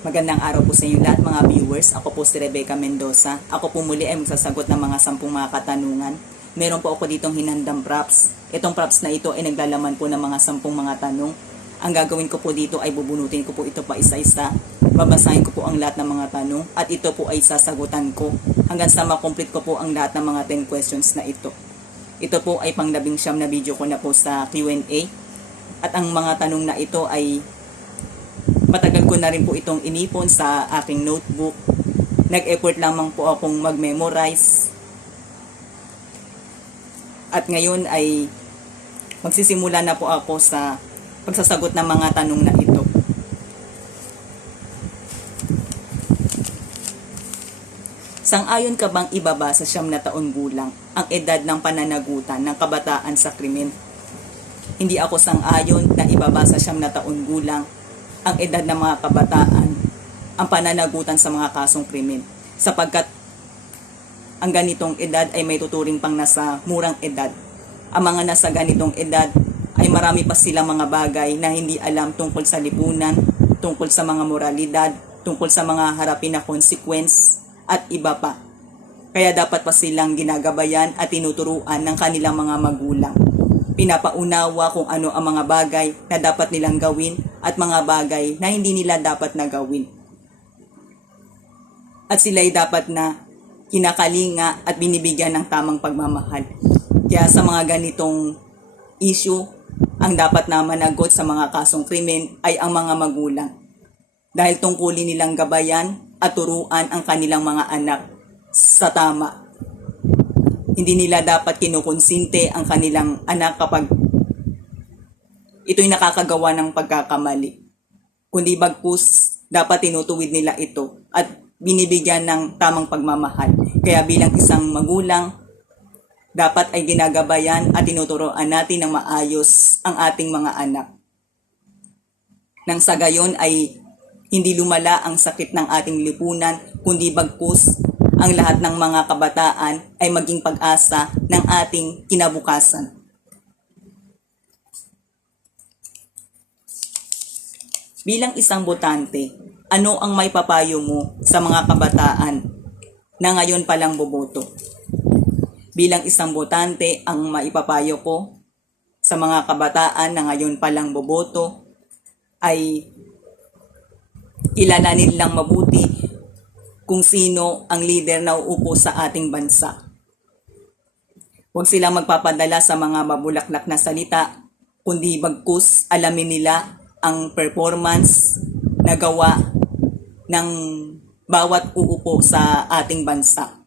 Magandang araw po sa inyo lahat mga viewers. Ako po si Rebecca Mendoza. Ako po muli ay magsasagot ng mga 10 mga katanungan. Meron po ako ditong hinandang props. Itong props na ito ay naglalaman po ng mga 10 mga tanong. Ang gagawin ko po dito ay bubunutin ko po ito pa isa-isa. Babasahin ko po ang lahat ng mga tanong at ito po ay sasagutan ko hanggang sa makomplete ko po ang lahat ng mga 10 questions na ito. Ito po ay pang-19 na video ko na po sa Q&A. At ang mga tanong na ito ay matagal ko na rin po itong inipon sa aking notebook. Nag-effort lamang po akong mag-memorize. At ngayon ay magsisimula na po ako sa pagsasagot ng mga tanong na ito. Sang-ayon ka bang ibaba sa 9 na taon gulang ang edad ng pananagutan ng kabataan sa krimen? Hindi ako sang-ayon na ibaba sa 9 na taon gulang ang edad ng mga kabataan ang pananagutan sa mga kasong krimen, sapagkat ang ganitong edad ay may tuturing pang nasa murang edad. Ang mga nasa ganitong edad ay marami pa silang mga bagay na hindi alam tungkol sa lipunan, tungkol sa mga moralidad, tungkol sa mga harapin na consequence at iba pa. Kaya dapat pa silang ginagabayan at tinuturuan ng kanilang mga magulang. Pinapaunawa kung ano ang mga bagay na dapat nilang gawin at mga bagay na hindi nila dapat na gawin. At sila'y dapat na kinakalinga at binibigyan ng tamang pagmamahal. Kaya sa mga ganitong issue, ang dapat na managot sa mga kasong krimen ay ang mga magulang. Dahil tungkulin nilang gabayan at turuan ang kanilang mga anak sa tama. Hindi nila dapat kinukonsinte ang kanilang anak kapag ito'y nakakagawa ng pagkakamali. Kundi bagkus, dapat tinutuwid nila ito at binibigyan ng tamang pagmamahal. Kaya bilang isang magulang, dapat ay ginagabayan at tinuturoan natin ng maayos ang ating mga anak. Nang sa gayon ay hindi lumala ang sakit ng ating lipunan, kundi bagkus ang lahat ng mga kabataan ay maging pag-asa ng ating kinabukasan. Bilang isang botante, ano ang may papayo mo sa mga kabataan na ngayon palang boboto? Bilang isang botante, ang maipapayo ko sa mga kabataan na ngayon palang boboto ay kilalanin lang mabuti kung sino ang leader na uupo sa ating bansa. Huwag silang magpapadala sa mga mabulaklak na salita, kundi bagkus alamin nila ang performance na gawa ng bawat uupo sa ating bansa.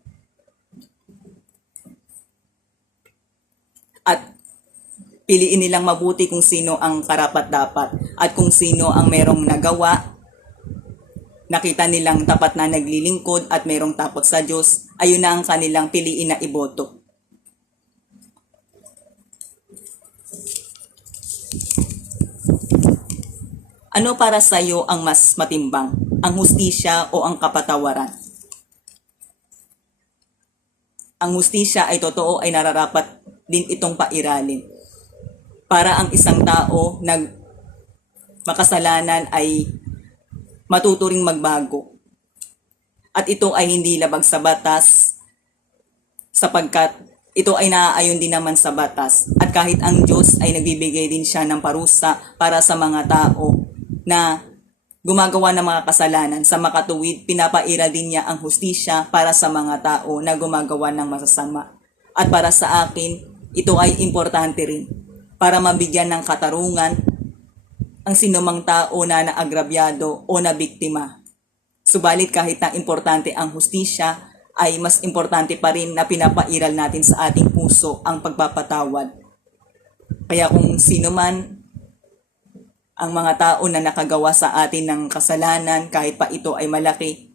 At piliin nilang mabuti kung sino ang karapat-dapat at kung sino ang merong nagawa, nakita nilang tapat na naglilingkod at merong takot sa Diyos, ayun na ang kanilang piliin na iboto. Ano para sa iyo ang mas matimbang, ang hustisya o ang kapatawaran? Ang hustisya ay totoo ay nararapat din itong pairalin. Para ang isang tao na makasalanan ay matuturing magbago. At ito ay hindi labag sa batas sapagkat ito ay naaayon din naman sa batas. At kahit ang Diyos ay nagbibigay din siya ng parusa para sa mga tao na gumagawa ng mga kasalanan, sa makatuwid, pinapaira din niya ang hustisya para sa mga tao na gumagawa ng masasama. At para sa akin, ito ay importante rin para mabigyan ng katarungan ang sinumang tao na naagrabyado o nabiktima. Subalit kahit na importante ang hustisya, ay mas importante pa rin na pinapairal natin sa ating puso ang pagpapatawad. Kaya kung sino man ang mga tao na nakagawa sa atin ng kasalanan, kahit pa ito ay malaki,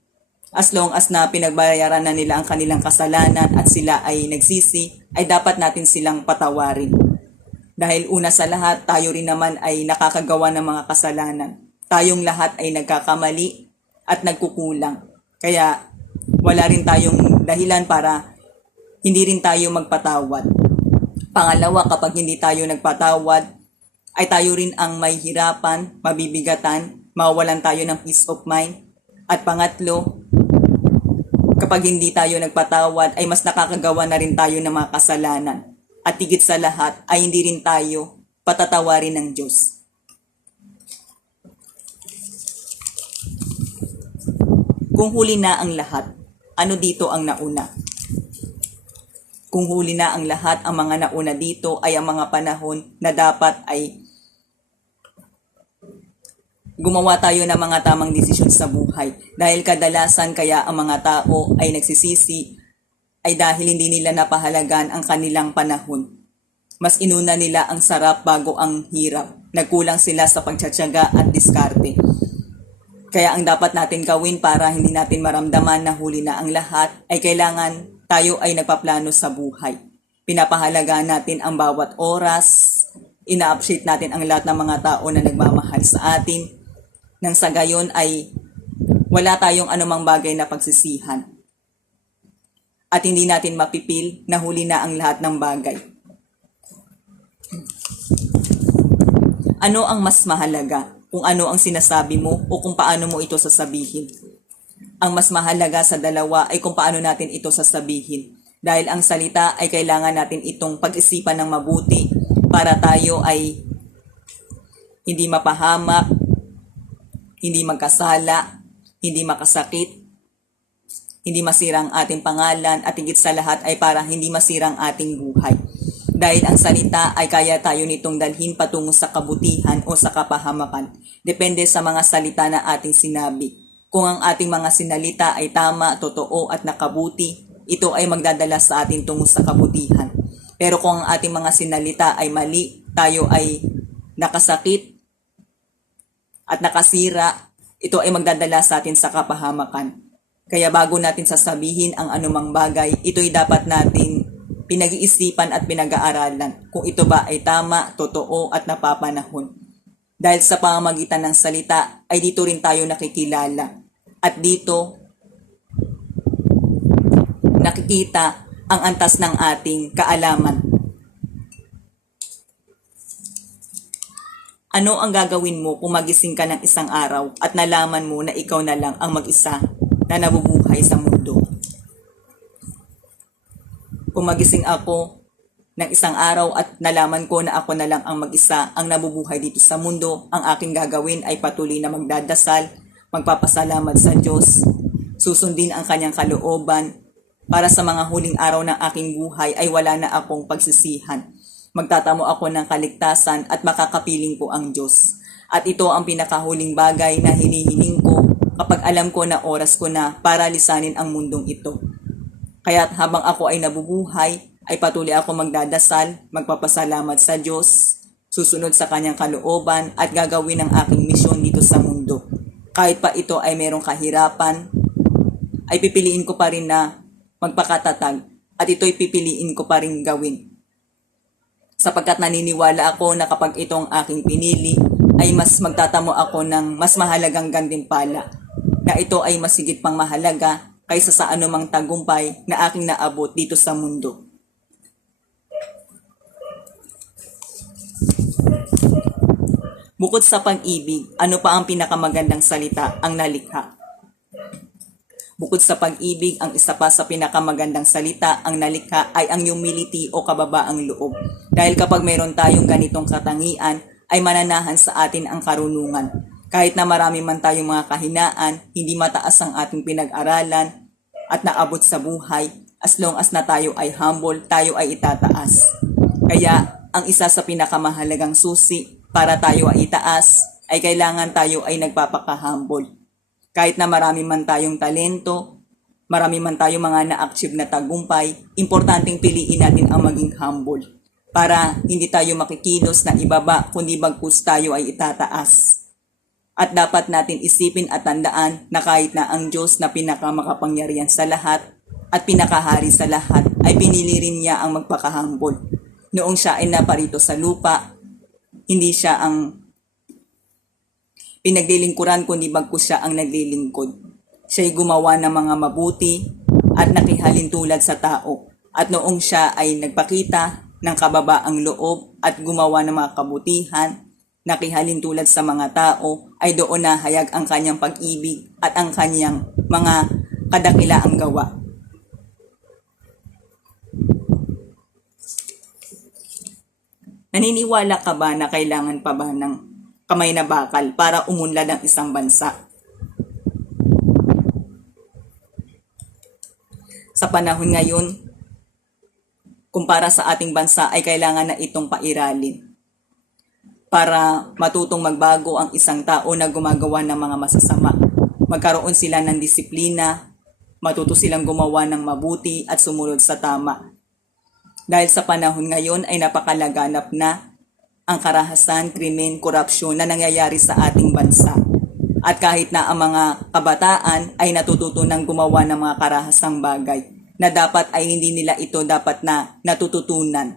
as long as na pinagbayaran na nila ang kanilang kasalanan at sila ay nagsisi, ay dapat natin silang patawarin. Dahil una sa lahat, tayo rin naman ay nakakagawa ng mga kasalanan. Tayong lahat ay nagkakamali at nagkukulang. Kaya wala rin tayong dahilan para hindi rin tayo magpatawad. Pangalawa, kapag hindi tayo nagpatawad, ay tayo rin ang may hirapan, mabibigatan, mawawalan tayo ng peace of mind At pangatlo, kapag hindi tayo nagpatawad ay mas nakakagawa na rin tayo ng mga kasalanan. At higit sa lahat ay hindi rin tayo patatawarin ng Diyos. Kung huli na ang lahat, ano dito ang nauna? Kung huli na ang lahat, ang mga nauna dito ay ang mga panahon na dapat ay gumawa tayo ng mga tamang desisyon sa buhay. Dahil kadalasan kaya ang mga tao ay nagsisisi ay dahil hindi nila napahalagan ang kanilang panahon. Mas inuna nila ang sarap bago ang hirap. Nagkulang sila sa pagtsatsaga at diskarte. Kaya ang dapat natin gawin para hindi natin maramdaman na huli na ang lahat ay kailangan tayo ay nagpaplano sa buhay. Pinapahalagaan natin ang bawat oras, ina-appreciate natin ang lahat ng mga tao na nagmamahal sa atin, nang sa gayon ay wala tayong anumang bagay na pagsisihan. At hindi natin mapipil na huli na ang lahat ng bagay. Ano ang mas mahalaga? Kung ano ang sinasabi mo o kung paano mo ito sasabihin? Ang mas mahalaga sa dalawa ay kung paano natin ito sasabihin. Dahil ang salita ay kailangan natin itong pag-isipan ng mabuti para tayo ay hindi mapahamak, hindi magkasala, hindi makasakit, hindi masirang ating pangalan at higit sa lahat ay para hindi masirang ating buhay. Dahil ang salita ay kaya tayo nitong dalhin patungo sa kabutihan o sa kapahamakan. Depende sa mga salita na ating sinabi. Kung ang ating mga sinalita ay tama, totoo at nakabuti, ito ay magdadala sa atin tungo sa kabutihan. Pero kung ang ating mga sinalita ay mali, tayo ay nakasakit at nakasira, ito ay magdadala sa atin sa kapahamakan. Kaya bago natin sasabihin ang anumang bagay, ito'y dapat natin pinag-iisipan at pinag-aaralan kung ito ba ay tama, totoo at napapanahon. Dahil sa pamamagitan ng salita ay dito rin tayo nakikilala. At dito nakikita ang antas ng ating kaalaman. Ano ang gagawin mo kung magising ka ng isang araw at nalaman mo na ikaw na lang ang mag-isa na nabubuhay sa mundo? Kung magising ako ng isang araw at nalaman ko na ako na lang ang mag-isa ang nabubuhay dito sa mundo, ang aking gagawin ay patuloy na magdadasal, magpapasalamat sa Diyos, susundin ang kanyang kalooban, para sa mga huling araw ng aking buhay ay wala na akong pagsisihan. Magtatamo ako ng kaligtasan at makakapiling ko ang Diyos. At ito ang pinakahuling bagay na hinihiling ko kapag alam ko na oras ko na para lisanin ang mundong ito. Kaya't habang ako ay nabubuhay, ay patuloy ako magdadasal, magpapasalamat sa Diyos, susunod sa kanyang kalooban at gagawin ang aking misyon dito sa mundo. Kahit pa ito ay merong kahirapan, ay pipiliin ko pa rin na magpakatatag at ito'y pipiliin ko pa rin gawin. Sapagkat naniniwala ako na kapag itong aking pinili, ay mas magtatamo ako ng mas mahalagang gantimpala, na ito ay masigit pang mahalaga kaysa sa anumang tagumpay na aking naabot dito sa mundo. Bukod sa pag-ibig, ano pa ang pinakamagandang salita ang nalikha? Bukod sa pag-ibig, ang isa pa sa pinakamagandang salita ang nalikha ay ang humility o kababaang loob. Dahil kapag mayroon tayong ganitong katangian, ay mananahan sa atin ang karunungan. Kahit na marami man tayong mga kahinaan, hindi mataas ang ating pinag-aralan at naabot sa buhay, as long as na tayo ay humble, tayo ay itataas. Kaya, ang isa sa pinakamahalagang susi para tayo ay itaas, ay kailangan tayo ay nagpapaka-humble. Kahit na marami man tayong talento, marami man tayong mga na-achieve na tagumpay, importanteng piliin natin ang maging humble para hindi tayo makikilos na ibaba, kundi bagkus tayo ay itataas. At dapat natin isipin at tandaan na kahit na ang Diyos na pinakamakapangyarihan sa lahat at pinakahari sa lahat ay pinili rin niya ang magpaka-humble. Noong siya ay naparito sa lupa, hindi siya ang pinaglilingkuran kundi bagkus siya ang naglilingkod. Siya'y gumawa ng mga mabuti at nakihalintulad sa tao. At noong siya ay nagpakita ng kababaang loob at gumawa ng mga kabutihan, nakihalintulad sa mga tao, ay doon nahayag ang kanyang pag-ibig at ang kanyang mga kadakilaang gawa. Naniniwala ka ba na kailangan pa ba ng kamay na bakal para umunlad ang isang bansa? Sa panahon ngayon, kumpara sa ating bansa ay kailangan na itong pairalin para matutong magbago ang isang tao na gumagawa ng mga masasama. Magkaroon sila ng disiplina, matuto silang gumawa ng mabuti at sumunod sa tama. Dahil sa panahon ngayon ay napakalaganap na ang karahasan, krimen, korupsyon na nangyayari sa ating bansa. At kahit na ang mga kabataan ay natututunang gumawa ng mga karahasang bagay na dapat ay hindi nila ito dapat na natututunan.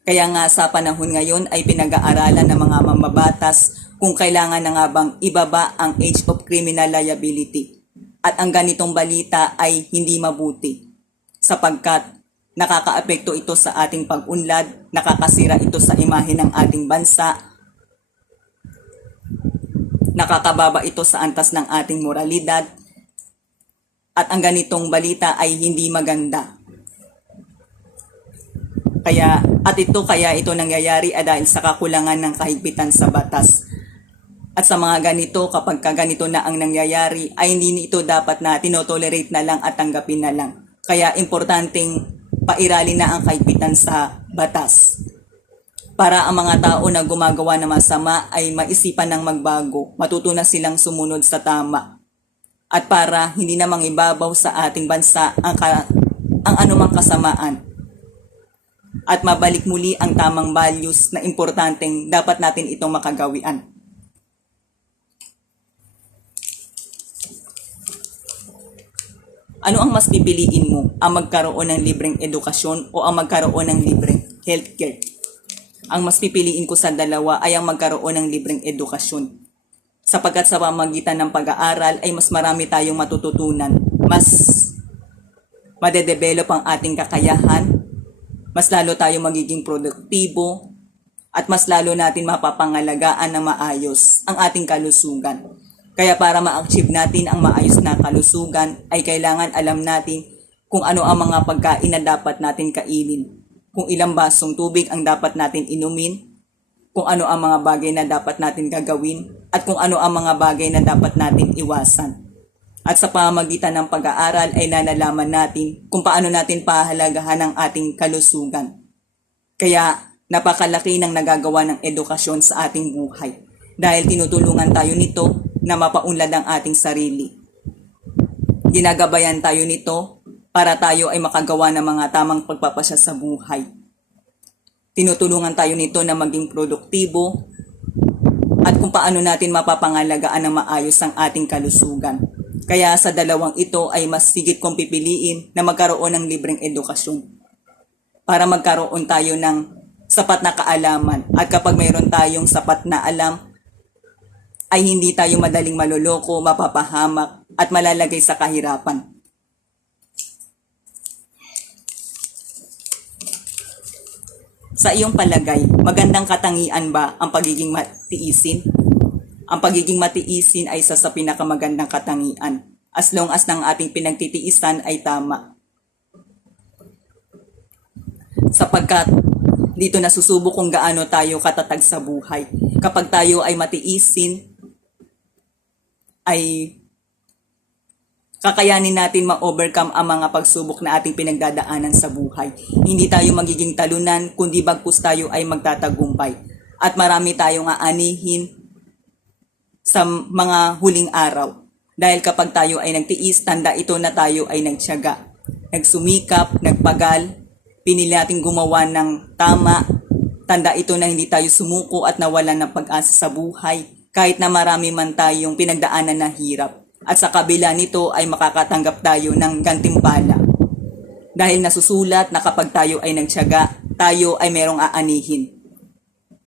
Kaya nga sa panahon ngayon ay pinag-aaralan ng mga mambabatas kung kailangan na nga bang ibaba ang age of criminal liability. At ang ganitong balita ay hindi mabuti sapagkat nakakaapekto ito sa ating pag-unlad, nakakasira ito sa imahe ng ating bansa, nakakababa ito sa antas ng ating moralidad, at ang ganitong balita ay hindi maganda. Kaya ito nangyayari dahil sa kakulangan ng kahigpitan sa batas. At sa mga ganito, kapag ganito na ang nangyayari, ay hindi ito dapat na tinotolerate na lang at tanggapin na lang. Kaya importanteng pairalin na ang kahigpitan sa batas para ang mga tao na gumagawa ng masama ay maisipan ng magbago, matutunan silang sumunod sa tama, at para hindi na mangibabaw sa ating bansa ang anumang kasamaan at mabalik muli ang tamang values na importanteng dapat natin itong makagawian. Ano ang mas pipiliin mo? Ang magkaroon ng libreng edukasyon o ang magkaroon ng libreng healthcare? Ang mas pipiliin ko sa dalawa ay ang magkaroon ng libreng edukasyon. Sapagkat sa pamamagitan ng pag-aaral ay mas marami tayong matututunan. Mas madedevelop ang ating kakayahan, mas lalo tayong magiging produktibo, at mas lalo natin mapapangalagaan na maayos ang ating kalusugan. Kaya para ma-achieve natin ang maayos na kalusugan ay kailangan alam natin kung ano ang mga pagkain na dapat natin kainin, kung ilang basong tubig ang dapat natin inumin, kung ano ang mga bagay na dapat natin gagawin, at kung ano ang mga bagay na dapat natin iwasan. At sa pamamagitan ng pag-aaral ay nalalaman natin kung paano natin pahalagahan ang ating kalusugan. Kaya napakalaki ng nagagawa ng edukasyon sa ating buhay dahil tinutulungan tayo nito na mapaunlad ang ating sarili. Ginagabayan tayo nito para tayo ay makagawa ng mga tamang pagpapasya sa buhay. Tinutulungan tayo nito na maging produktibo at kung paano natin mapapangalagaan ng maayos ang ating kalusugan. Kaya sa dalawang ito ay mas sigit kong pipiliin na magkaroon ng libreng edukasyon para magkaroon tayo ng sapat na kaalaman. At kapag mayroon tayong sapat na alam, ay hindi tayo madaling maloloko, mapapahamak, at malalagay sa kahirapan. Sa iyong palagay, magandang katangian ba ang pagiging matiisin? Ang pagiging matiisin ay isa sa pinakamagandang katangian, as long as ng ating pinagtitiisan ay tama. Sapagkat dito nasusubok kung gaano tayo katatag sa buhay. Kapag tayo ay matiisin, ay kakayanin natin ma-overcome ang mga pagsubok na ating pinagdadaanan sa buhay. Hindi tayo magiging talunan, kundi bagkus tayo ay magtatagumpay. At marami tayong aanihin sa mga huling araw. Dahil kapag tayo ay nagtiis, tanda ito na tayo ay nagtiyaga, nagsumikap, nagpagal, pinili natin gumawa ng tama, tanda ito na hindi tayo sumuko at nawalan ng pag-asa sa buhay. Kahit na marami man tayong pinagdaanan na hirap. At sa kabila nito ay makakatanggap tayo ng gantimpala. Dahil nasusulat na kapag tayo ay nagtiyaga, tayo ay merong aanihin.